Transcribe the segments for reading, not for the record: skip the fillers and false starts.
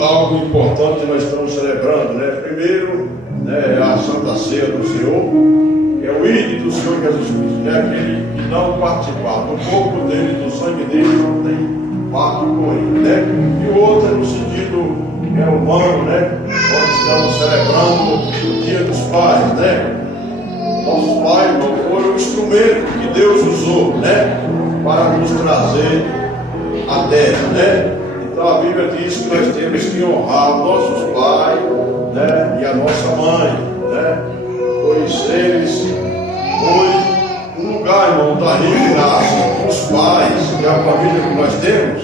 algo importante que nós estamos celebrando, né? Primeiro, né, a Santa Ceia do Senhor, que é o ídolo do Senhor Jesus Cristo, né? Aquele que não participar do corpo dele, do sangue dele, não tem parte com ele, né? E o outro é no sentido humano, né? Nós estamos celebrando o Dia dos Pais, né? Nossos pais foram o instrumento que Deus usou, né? Para nos trazer a terra, né? Então a Bíblia diz que nós temos que honrar nossos pais, né? E a nossa mãe, né? Pois eles foi um lugar, irmão, da gente, os pais e a família que nós temos,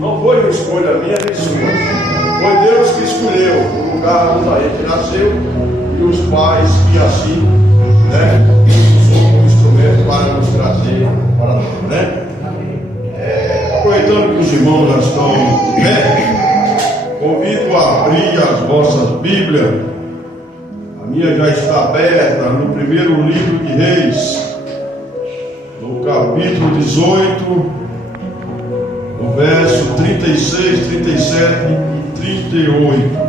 não foi uma escolha minha nem sua. Foi Deus que escolheu o lugar onde a gente nasceu e os pais que assim, né, usou como instrumento para nos trazer para nós, né? Aproveitando que os irmãos já estão de pé, convido a abrir as vossas Bíblias. A minha já está aberta no primeiro livro de Reis, no capítulo 18, no verso 36, 37 e 38.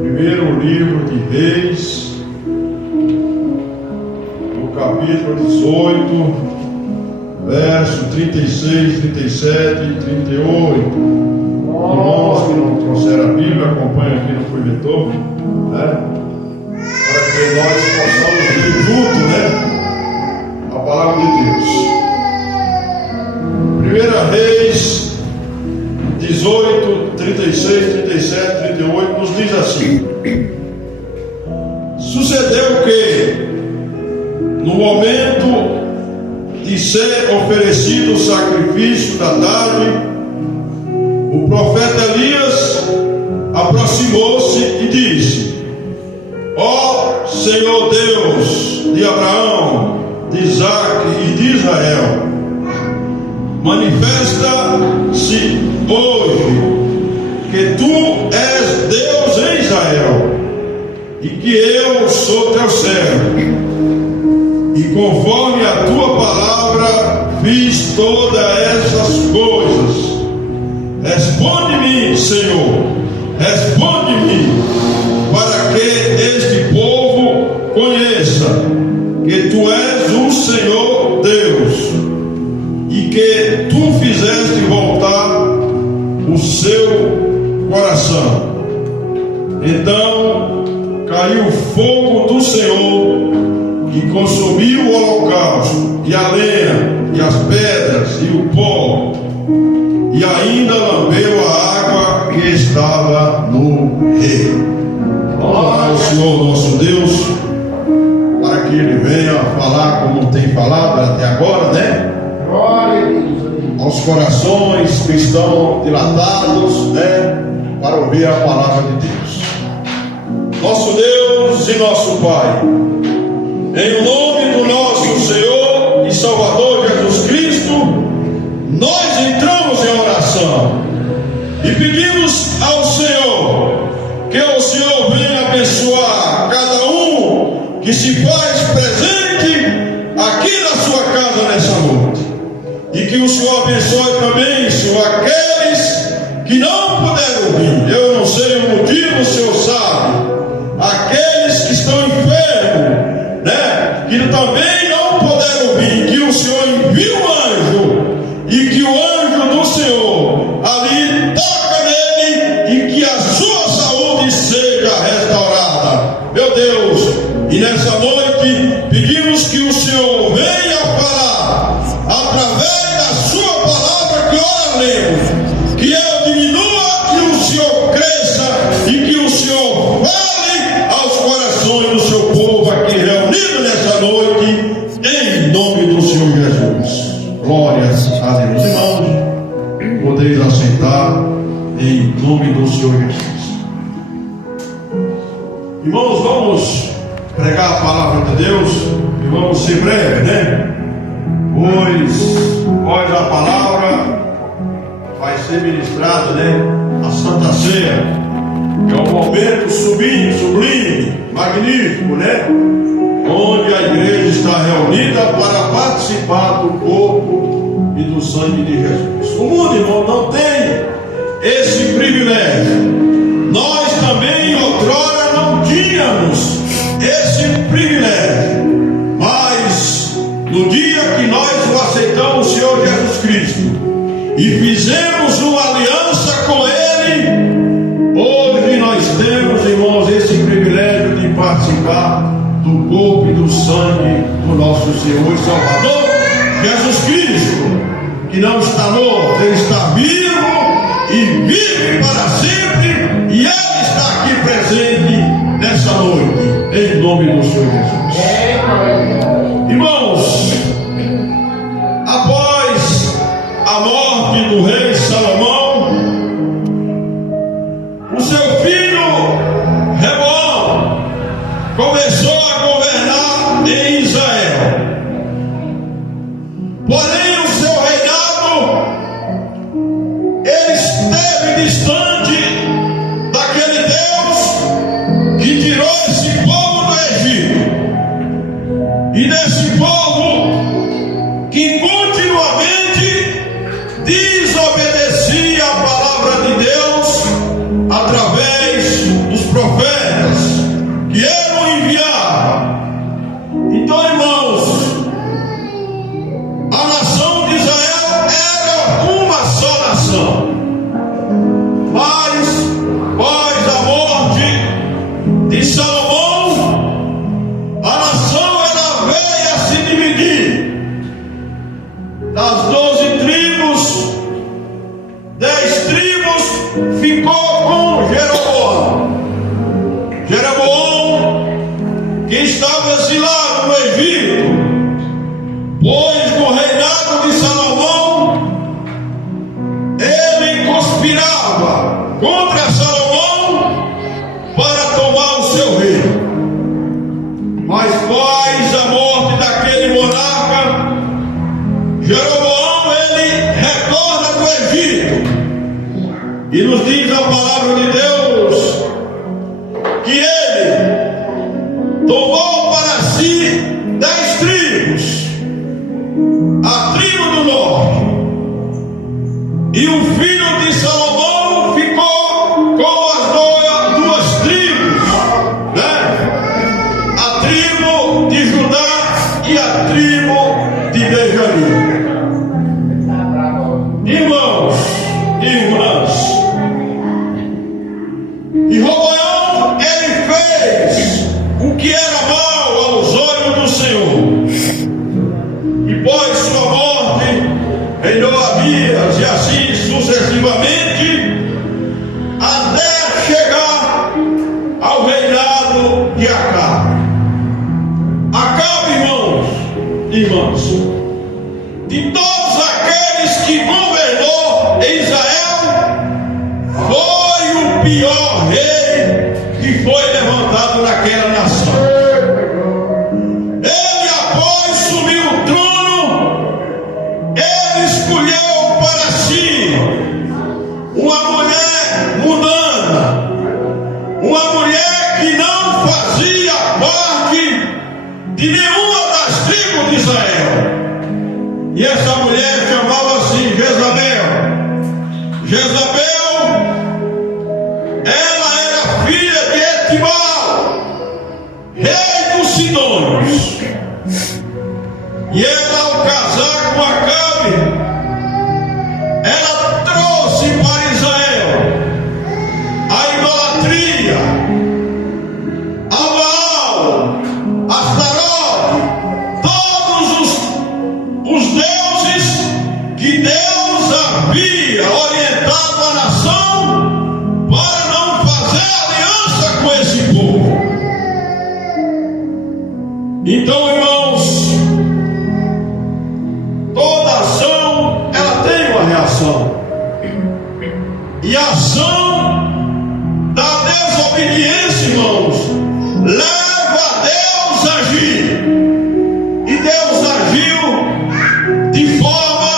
Primeiro livro de Reis, no capítulo 18, verso 36, 37 e 38. Irmãos que não trouxeram a Bíblia, acompanhem aqui no projetor, né? Para que nós possamos ler junto, né? A palavra de Deus. 1 Reis 18, 36, 37, 38 nos diz assim: sucedeu que, no momento de ser oferecido o sacrifício da tarde, o profeta Elias aproximou-se e disse: ó Senhor Deus de Abraão, de Isaque e de Israel, manifesta-se hoje que tu és Deus em Israel e que eu sou teu servo, e conforme a tua palavra fiz todas essas coisas. Responde-me, Senhor, responde-me, para que este povo conheça que tu és o Senhor Deus e que tu fizeste voltar o seu coração. Então caiu o fogo do Senhor e consumiu o holocausto, e a lenha, e as pedras, e o pó, e ainda lambeu a água que estava no rio. Glória ao Senhor nosso Deus, para que Ele venha falar como tem falado até agora, né? Glória a Deus. Aos corações que estão dilatados, né? Para ouvir a palavra de Deus. Nosso Deus e nosso Pai, em nome do nosso Senhor e Salvador Jesus Cristo, nós entramos em oração e pedimos ao Senhor que o Senhor venha abençoar cada um que se faz presente aqui na sua casa nessa noite, e que o Senhor abençoe também, Senhor, aqueles que não puderam vir. Eu não sei o motivo, o Senhor sabe. Aqueles que estão enfermos, né, que também não puderam vir, que o Senhor envie um anjo, e que o anjo do Senhor ali toca nele, e que a sua saúde seja restaurada. Meu Deus, e nessa noite pedimos que o Senhor venha falar através da sua palavra que ora lemos, que eu diminua e o Senhor cresça, e que o Senhor fale aos corações do seu povo aqui reunido nessa noite, em nome do Senhor Jesus. Glórias a Deus. Irmãos, podeis assentar em nome do Senhor Jesus. Irmãos, vamos pregar a palavra de Deus e vamos ser breves, né? Pois a palavra vai ser ministrada, né? A Santa Ceia, que é um momento sublime, magnífico, né? Onde a igreja está reunida para participar do corpo e do sangue de Jesus. O mundo, irmão, não tem esse privilégio. Nós também outrora não tínhamos esse privilégio, mas no dia que nós o aceitamos, o Senhor Jesus Cristo, e fizemos uma aliança com Ele, hoje nós temos, irmãos, esse privilégio de participar do corpo e do sangue do nosso Senhor e Salvador Jesus Cristo, que não está morto, Ele está vivo e vive para sempre, e Ele está aqui presente nessa noite, em nome do Senhor Jesus. Irmãos, após a morte do rei Salomão, o seu filho Reboão começou a governar em Israel. Porém, o seu reinado, ele esteve distante daquele Deus que tirou esse povo do Egito, e desse povo que continuamente desobedecia a palavra de Deus através dos profetas que ele enviava. Então, irmãos, a nação de Israel era uma só nação, mas após a morte de Salomão, a nação ela veio a se dividir. Das 12 tribos, 10 tribos ficou com Jeroboão. Jeroboão, que estava exilado no Egito, pois no reinado de Salomão, ele conspirava contra Salomão para tomar o seu reino. Mas após a morte daquele monarca, Jeroboão ele retorna do Egito, e nos diz a palavra de Deus que ele tomou para si 10 tribos, a tribo do norte, e o filho de Salomão ficou com as duas tribos, né? A tribo de Judá e a tribo de Benjamim. Irmãos e irmãs, e Roboão ele fez o que era mal aos olhos do Senhor, e pós sua morte reinou Abias, e assim sucessivamente, até chegar ao reinado de Acabe. Acabe, irmãos e irmãs, de todos aqueles que governou em Israel, foi o pior rei que foi levantado naquela nação. Ele, após sumir o trono, ele escolheu para si uma mulher mundana, uma mulher que não fazia parte de nenhuma das tribos de Israel. E essa mulher chamava-se Jezabel. Jezabel, ela era filha de Etibal, rei dos Sidônios. E ela, ao casar com Acabe, ela trouxe para Israel a idolatria, a Baal, a Astarote, todos os deuses que Deus havia orientado a nação para não fazer aliança com esse povo. Então, irmãos, toda ação ela tem uma reação, e a ação da desobediência, irmãos, leva a Deus a agir. E Deus agiu de forma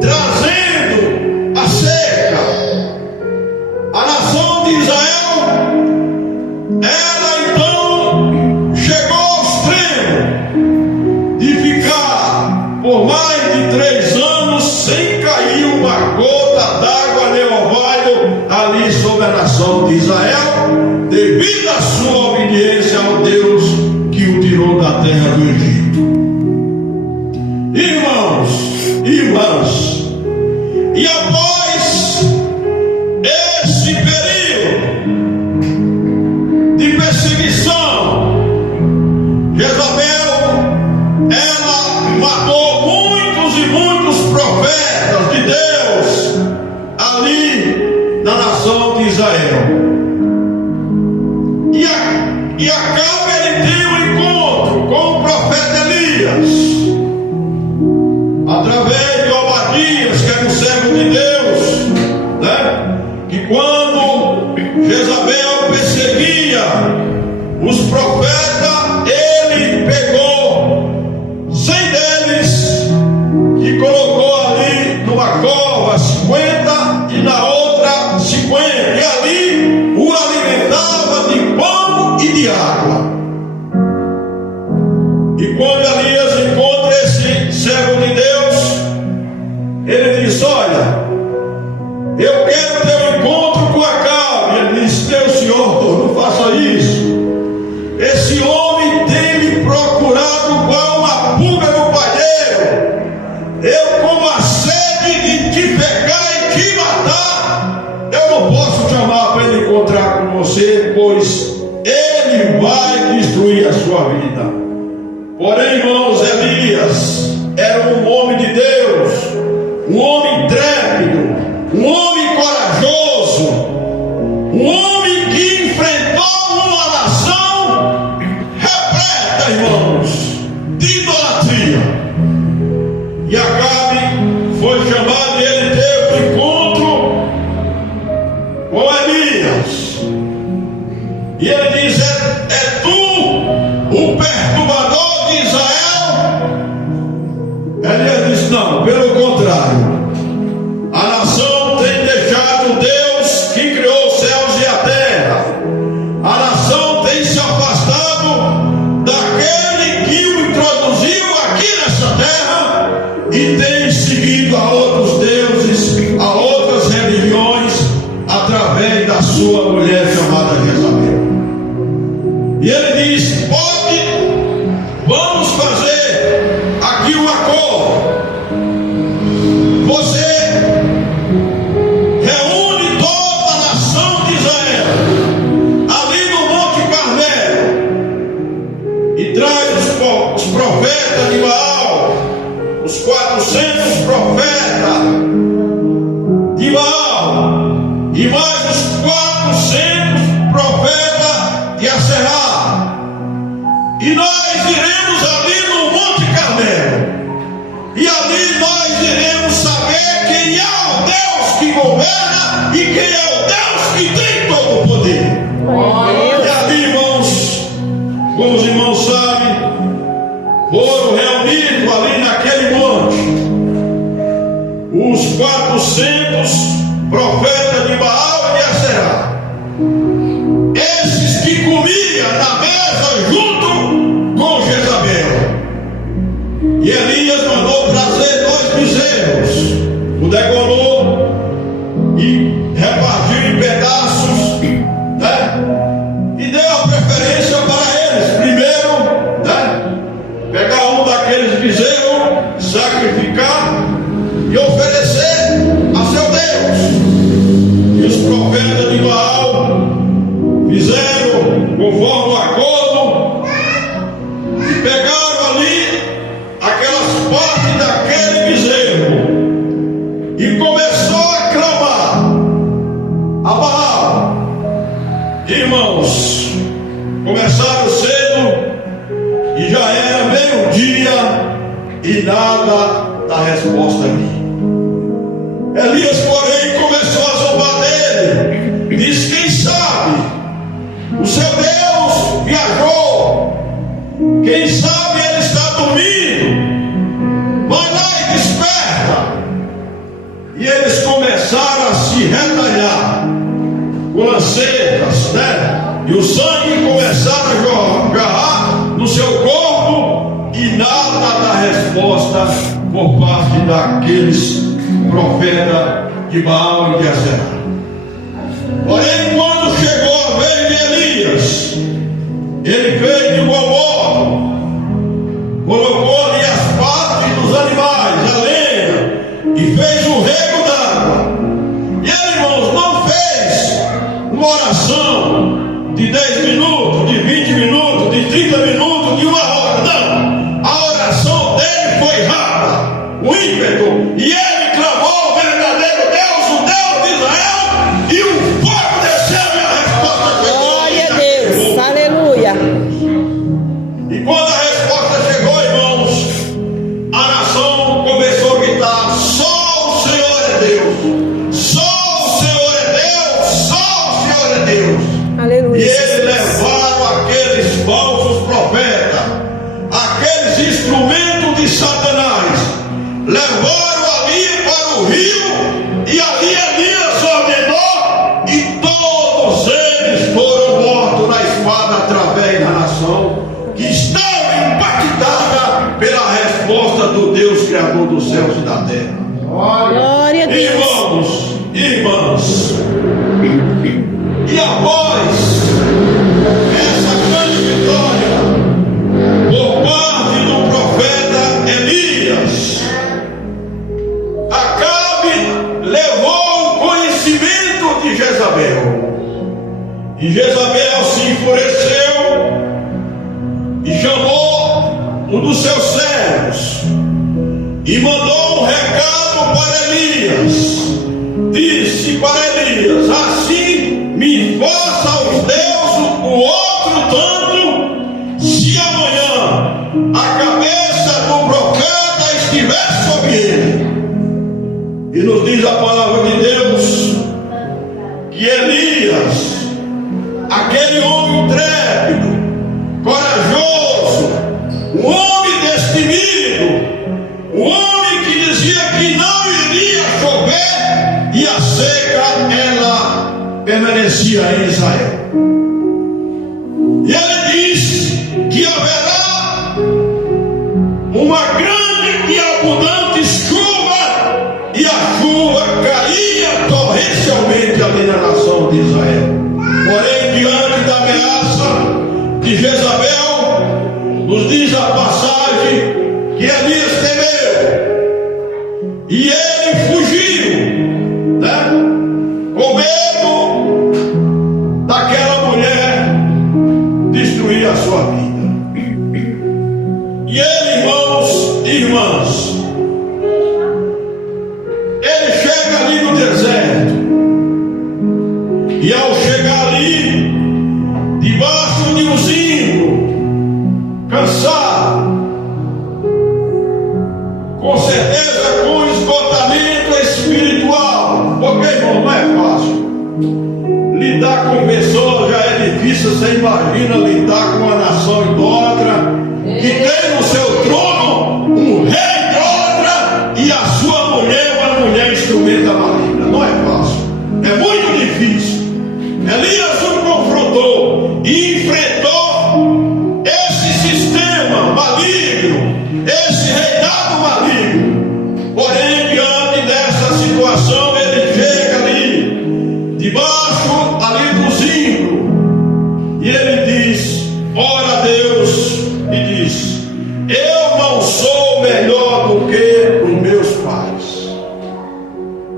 trazendo a seca. A nação de Israel, ela então chegou ao extremo de ficar por mais de 3 anos sem cair uma gota d'água nem ali sobre a nação de Israel, devido à sua obediência ao Deus que o tirou da terra do Egito. Irmãos e irmãs, e após esse período de perseguição, Jezabel, ela matou muitos e muitos profetas de Deus ali na nação de Israel. E acaba ele tem um encontro com o profeta Elias, através de Obadias, que era um servo de Deus, né? Que quando Jezabel perseguia os profetas, ele pegou 100 deles e colocou ali numa cova 50 e na outra 50, e ali o alimentava de pão e de água. E quando Elias encontra esse servo de Deus, ele diz: olha, eu quero ter um encontro com Acabe. Ele diz: meu senhor, não faça isso. Esse homem tem me procurado igual uma pulga no palheiro. Eu, com a sede de te pegar e te matar, eu não posso chamar para ele encontrar com você, pois ele vai destruir a sua vida. Porém, irmãos, Elias era um homem de Deus, um homem intrépido, um homem corajoso, um homem que enfrentou uma nação repleta, irmãos, de idolatria. E Acabe foi chamado e ele teve um encontro com Elias. E ele diz: é tu o perturbador de Israel? Elias diz: não, pelo contrário. A nação tem deixado Deus que criou os céus e a terra. A nação tem se afastado daquele que o introduziu aqui nessa terra e tem seguido a outros deuses, a outras religiões, através da sua mulher chamada Jezabel. E ele diz: vamos fazer aqui um acordo. Você reúne toda a nação de Israel ali no Monte Carmelo e traz os profetas de Baal, os 400 profetas de Baal e mais os 400 profetas de Aserá. E nós iremos ali no Monte Carmelo. E ali nós iremos saber quem é o Deus que governa e quem é o Deus que tem todo o poder. E ali, irmãos, como os irmãos sabem, foram reunidos ali naquele monte os 400 profetas de Baal e de Aserá. Esses que comiam na mesa junto com Jezabel. E Elias mandou trazer 2 bezerros, o degolou e repartiu em pedaços, né? E deu a preferência para eles. Primeiro, né? Pegar um daqueles bezerros, sacrificar e oferecer a seu Deus. E os profetas de Baal fizeram conforme o acordo e pegaram ali aquelas partes daquele bezerro e começou a clamar a Baal. Irmãos, começaram cedo e já era meio-dia e nada da resposta ali. Elias, porém, começou a zombar dele. Diz: quem sabe o seu Deus viajou, quem sabe ele está dormindo, vai lá e desperta. E eles começaram a se retalhar com lanceiras, né? E o sangue começaram a jorrar no seu corpo e nada da resposta por parte daqueles profetas de Baal e de Aserá. uma oração de 10 minutos, de 20 minutos, de 30 minutos, de 1 hora. Não, a oração dele foi rápida, o ímpeto, e ele clamou o verdadeiro Deus, o Deus de Israel, e o fogo desceu e a resposta chegou. Glória a Deus, aleluia. E quando a resposta chegou, irmãos, a nação começou a gritar: só o Senhor é Deus, só o Senhor é Deus, só o Senhor é Deus. Aleluia. E eles levaram aqueles falsos profetas, aqueles instrumentos de Satanás, levaram ali para o rio, e ali Elias ordenou, e todos eles foram mortos na espada através da nação, que estava impactada pela resposta do Deus Criador dos céus e da terra. Glória a Deus. Irmãos, irmãs, e após essa grande vitória por parte do profeta Elias, Acabe levou o conhecimento de Jezabel, e Jezabel se enfureceu e chamou um dos seus servos e mandou um recado para Elias. Disse para Elias: assim me faça aos deuses o outro tanto, se amanhã a cabeça do profeta estiver sobre ele. E nos diz a palavra de Deus que Elias, aquele homem intrépido, corajoso, um homem destemido, um homem que dizia que não iria chover, e a seca ela permanecia em Israel. E ele diz que haverá uma grande e abundante chuva, e a chuva caía torrencialmente ali na nação de Israel. Porém, diante da ameaça de Jezabel, nos diz a passagem que Elias temeu, e ele fugiu, né, com medo daquela mulher destruir a sua vida. E ele, irmãos e irmãs, ele chega ali no deserto, e ao chegar ali, debaixo de um zimbro, cansado, com certeza com esgotamento espiritual, porque, irmão, não é fácil lidar com pessoas, já é difícil. Você imagina lidar com uma nação idólatra, que tem no seu trono um rei idólatra, e a sua mulher uma mulher instrumenta maligna. Não é fácil, é muito difícil. Elias o confrontou e enfrentou esse sistema maligno, esse reinado maligno. Porém, diante dessa situação, ele chega ali, debaixo ali do zimbro, e ele diz, ora a Deus, e diz: eu não sou melhor do que os meus pais.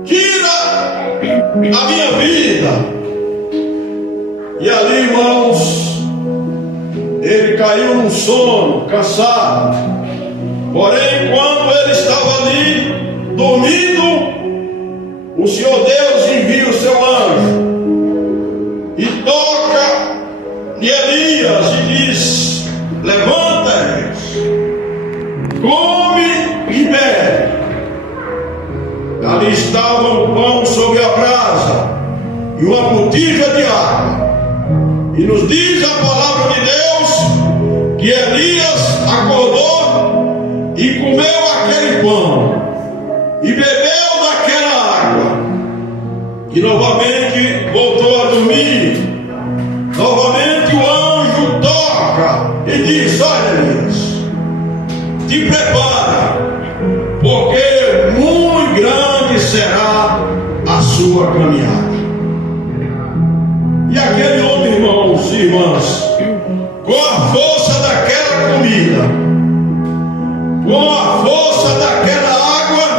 Tira a minha vida. E ali, irmãos, ele caiu num sono, cansado. Porém, quando ele estava ali, dormindo, o Senhor Deus envia o seu anjo e toca em Elias e diz: levanta-te, come e bebe. Ali estava um pão sobre a brasa e uma botija de água. E nos diz a palavra de Deus que Elias acordou e comeu aquele pão e bebeu daquela água, e novamente voltou a dormir. Novamente o anjo toca e diz: olha, Elias, te prepara, porque muito grande será a sua caminhada. E aquele homem, irmãos e irmãs, com a força daquela comida, com a força daquela água,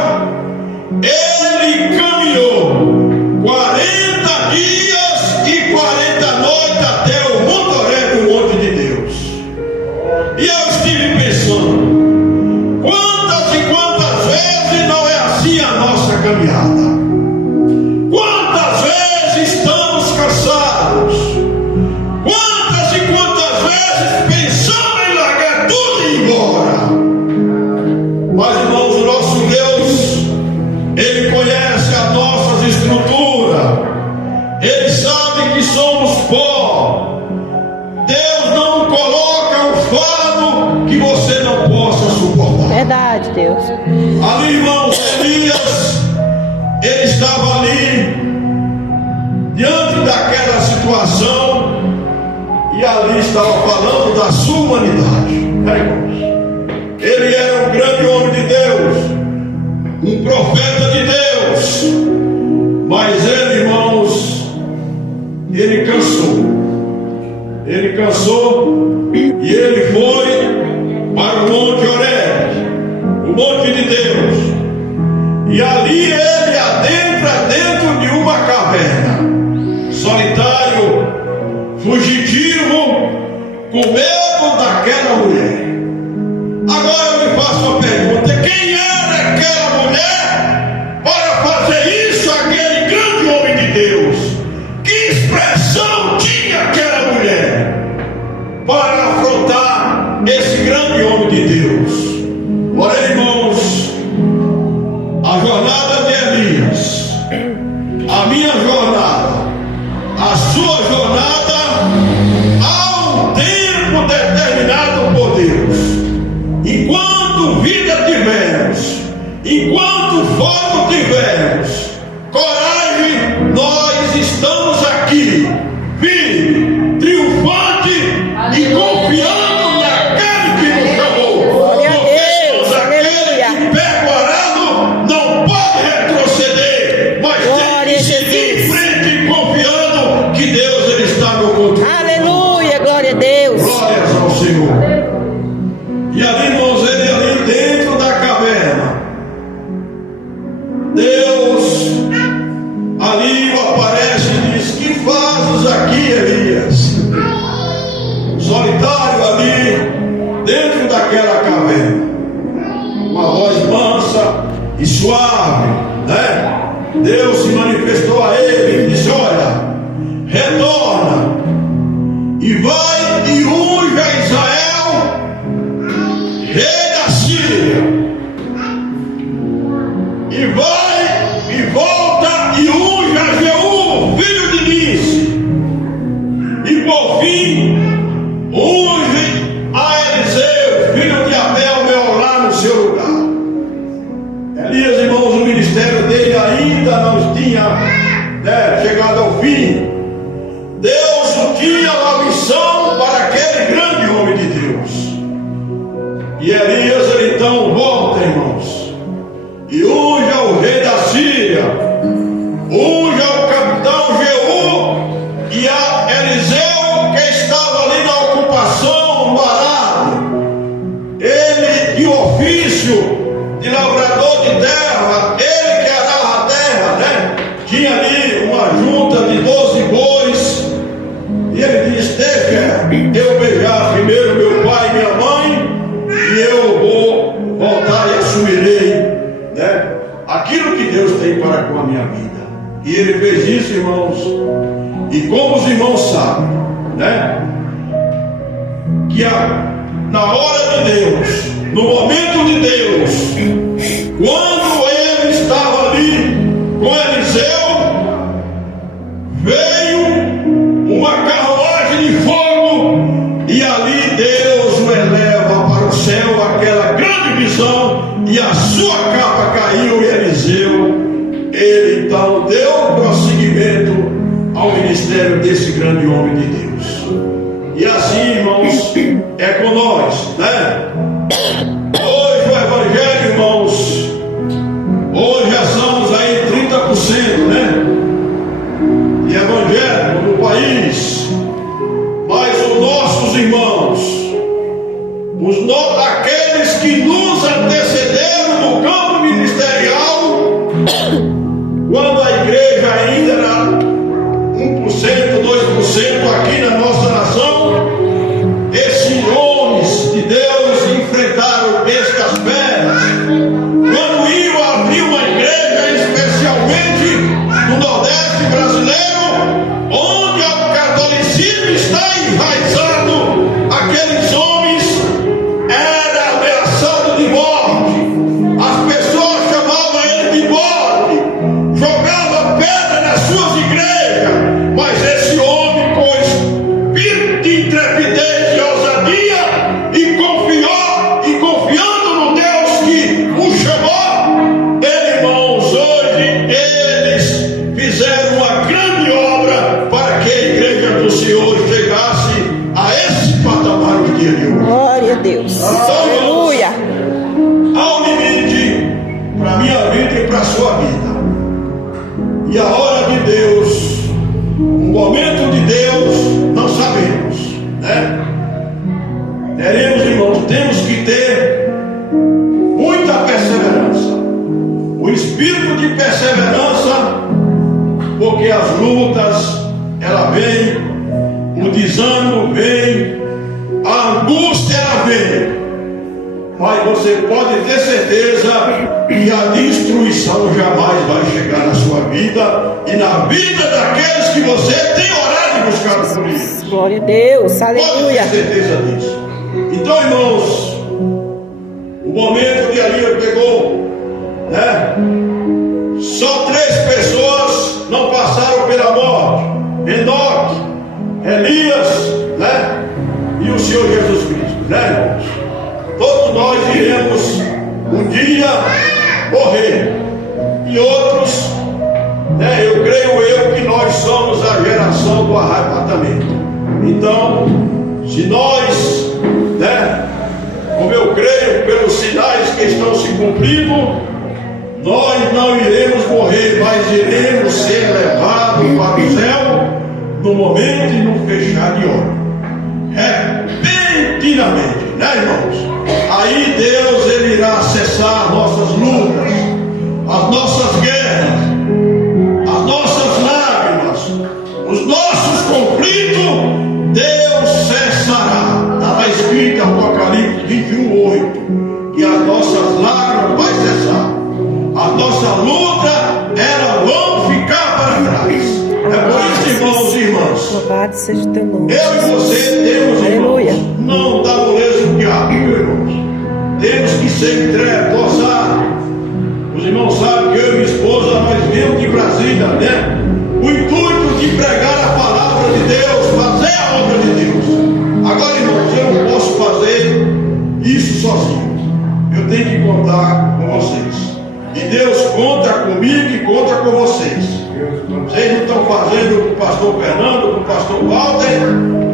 ele caminhou 40 dias e 40 Ele sabe que somos pó. Deus não coloca um fardo que você não possa suportar. Verdade, Deus. Ali, irmãos, Elias, ele estava ali, diante daquela situação, e ali estava falando da sua humanidade. Irmãos, ele era um grande homem de Deus, um profeta de Deus, mas ele, irmãos, ele cansou. Ele cansou e ele foi para o Monte Horebe, o Monte de Deus. E ali ele adentra dentro de uma caverna, solitário, fugitivo, com medo daquela mulher. Agora eu me faço uma pergunta: quem era aquela mulher para fazer isso àquele grande homem de Deus? Que expressão tinha aquela mulher para afrontar esse grande homem de Deus? Ora, irmãos, a jornada de Elias, a minha jornada, a sua jornada, há um tempo determinado por Deus. Enquanto vida tivermos, enquanto fogo tivermos, coragem, nós estamos aqui, firme, triunfante e confiando naquele que nos chamou. Porque aquele que pega o arado não pode retroceder, mas tem que seguir em frente, confiando que Deus ele está no controle. Aleluia, glória a Deus. Glórias ao Senhor. E ali, irmãos, ele ali dentro da caverna, Deus ali aparece e diz: que fazes aqui, Elias? Solitário ali dentro daquela caverna, uma voz mansa e suave, né? Deus se manifestou a ele e disse: olha, retorna e vai e unja Israel, rei da Síria, e vai e volta e unja Jeú, filho de Nice, e por fim unge a Eliseu, filho de Abel, Meolá, no seu lugar. Elias, irmãos, o ministério dele ainda não tinha chegado ao fim. Deus tinha uma missão para aquele grande homem de Deus. E Elias, ele então volta, irmãos, e unja o rei da Síria, unja o capitão Jeú e a Eliseu, que estava ali na ocupação, no arado. Ele tinha o ofício de lavrador de terra, ele que arava a terra, né? Tinha ali uma junta de 12 bois, e ele diz: deixa eu beijar primeiro meu pai e minha mãe, e eu vou voltar e assumirei, né, aquilo que Deus tem para com a minha vida. E ele fez isso, irmãos, e como os irmãos sabem, né, que na hora de Deus, no momento de Deus, quando ele estava ali com Eliseu, veio uma carruagem de fogo, e ali Deus o eleva para o céu, aquela grande visão, e a sua capa caiu, e Eliseu, ele então deu prosseguimento ao ministério desse grande homem de Deus. E assim, irmãos, é com nós, né? Hoje o evangelho, irmãos, hoje já somos aí 30%, né, de evangélico no país. Mas os nossos irmãos, aqueles que nos antecederam no campo ministerial, quando a igreja ainda era 1%, 2% aqui na nossa nação, esse trevas, ela vem, o desânimo vem, a angústia ela vem. Mas você pode ter certeza que a destruição jamais vai chegar na sua vida e na vida daqueles que você tem orado e buscado por eles. Glória a Deus. Pode Aleluia. ter certeza disso. Então, irmãos, o momento que ali pegou, né? Só 3 pessoas não passaram pela morte: Enoque, Elias, né? E o Senhor Jesus Cristo, né, irmãos? Todos nós iremos um dia morrer. E outros, né? Eu creio que nós somos a geração do arrebatamento. Então, se nós, né? Como eu creio pelos sinais que estão se cumprindo, nós não iremos morrer, mas iremos ser levados para o céu no momento e no fechar de olhos, repentinamente, né, irmãos? Aí Deus ele irá cessar nossas lutas, as nossas guerras, as nossas lágrimas, os nossos conflitos. Deus cessará. Está escrito em Apocalipse 21:8 que as nossas lágrimas vai cessar. A nossa luta, elas vão ficar para trás. É por isso, irmãos e irmãs, Louvado seja o teu nome. eu e você temos, Aleluia. irmãos, não da moleza do diabo, meus irmãos. Temos que ser entregozados. Os irmãos sabem que eu e minha esposa, nós viemos de Brasília, né? O intuito de pregar a palavra de Deus, fazer a obra de Deus. Agora, irmãos, eu não posso fazer isso sozinho. Eu tenho que contar com vocês. E Deus conta comigo e conta com vocês. Vocês não estão fazendo com o pastor Fernando, com o pastor Walter.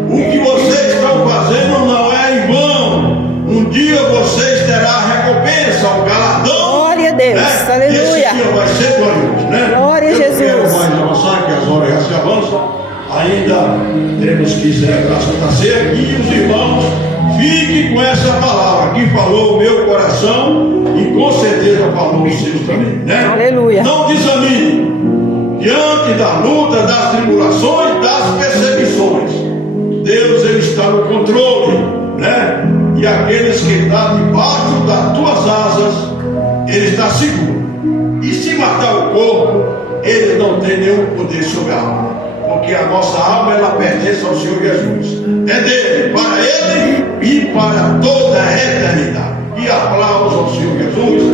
O que vocês estão fazendo não é em vão. Um dia vocês terão a recompensa, o galardão. Glória a Deus. Né? Aleluia. Esse dia vai ser glorioso, né? Glória a Eu Jesus. não quero mais avançar, que as horas já se avançam. Ainda teremos que celebrar a Santa Ceia. E os irmãos, fiquem com essa palavra que falou o meu coração e com certeza falou os seus também, né? Aleluia. Não desanime diante da luta, das tribulações, das perseguições. Deus ele está no controle, né? E aqueles que estão debaixo das tuas asas, ele está seguro. E se matar o corpo, ele não tem nenhum poder sobre a alma, porque a nossa alma ela pertence ao Senhor Jesus. É dele, para ele e para toda a eternidade. E aplausos ao Senhor Jesus.